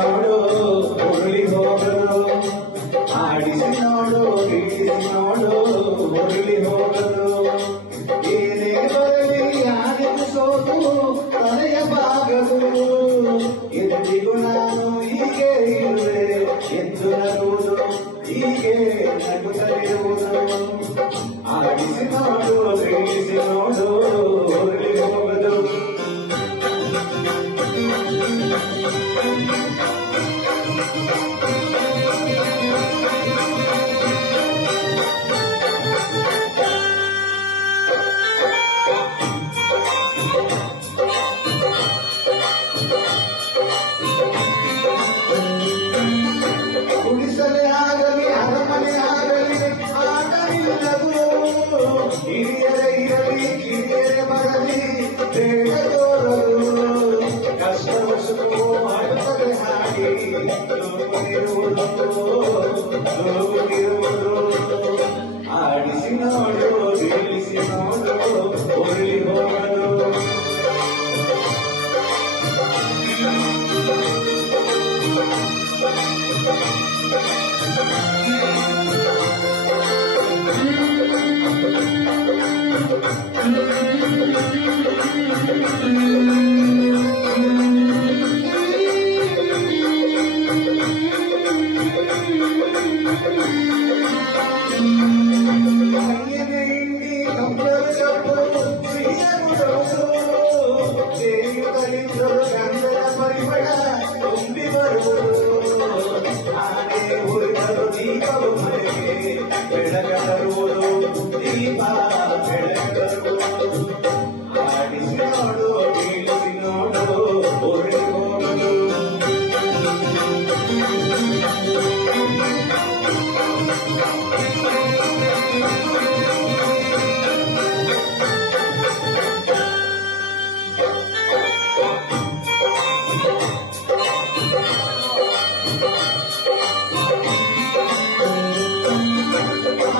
ಆಡಿಸಿನೋಡು ಉರುಳಿ ಹೋಗಲು ಆಡಿಸಿನೋಡು ಬೀಳಿಸಿನೋಡು ಉರುಳಿ ಹೋಗಲು ಏನೇ ಬರಲಿ ಯಾರಿಗೂ ಸೋತು ತಲೆಯಬಾಗದು ಎಂದಿಗೂ ನಾನು ಹೀಗೆ ಇರುವೆ ಎಂದು ನಗುವುದು ಹೀಗೆ ನಗುತ್ತಲಿರುವುದು ಆಡಿಸಿನೋಡು ಬೀಳಿಸಿನೋಡು ಉರುಳಿ ಹೋಗಲು ಗುಡಿಸಲೇ ಆಗಲಿ ಅರಮನೆ ಆಗಲಿ ಆಟವಿಲ್ಲದು ಹಿರಿಯರೇ ಇರಲಿ ಕಿರಿಯರೇ ಬರಲಿ ಬೇಡ ತೋರಲು ಕಷ್ಟವ ಸುಖವು ಮಾಡುತ್ತದೆ ಹಾಗೆ ಆಡಿಸಿ ನೋಡು ಬೀಳಿಸಿ ನೋಡು ಉರುಳಿ ಹೋಗಲು ಪರಿಮಳ ತುಂಬಿ ಬರುವುದು ಆನೆ ಉರಿದರು ದೀಪವು ಮನೆಗೆ ಬೆಳಕ ತರುವುದು ದೀಪ ಬೆಳಕ ತರುವುದು ಆಡಿಸಿ ನೋಡು ಬೀಳಿಸಿ ನೋಡು ಉರುಳಿ ಹೋಗಲು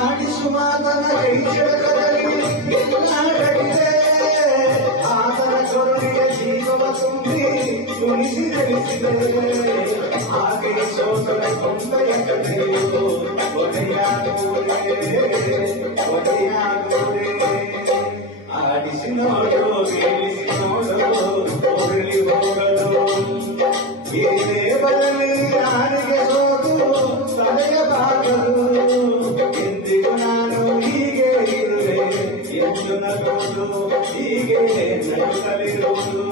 ಆಡಿಸುವಾದನ ಕೈ ಚಿಡಕದಲ್ಲಿ ಎಲ್ಲಾಡಲಿದೆ ಆತನ ಕೊರಳಿಗೆ ಜೀವವ ತುಂಬಿ ತುಣಿಸಿ ತಿಳಿಸಿದೆ ಹಾಗೆ ಸೋದರ ಕೊಂಡೆಯ ಕಡೆಯು ಒಡೆಯಾಗುವುದೇ ಆಡಿಸಿ ನೋಡು ಬೀಳಿಸಿ ನೋಡು ಉರುಳಿ ಹೋಗಲು ಏನೇ ಬರಲಿ ನಾನಿಗೆ ಸೋತು ತಲೆಯಬಾಗದು ಎಂದಿಗೂ ನಾನು ಹೀಗೆ ಇರುವೆ ಎಂದು ನಗುವುದು ಹೀಗೆ ನಗುತ್ತಲಿರುವುದು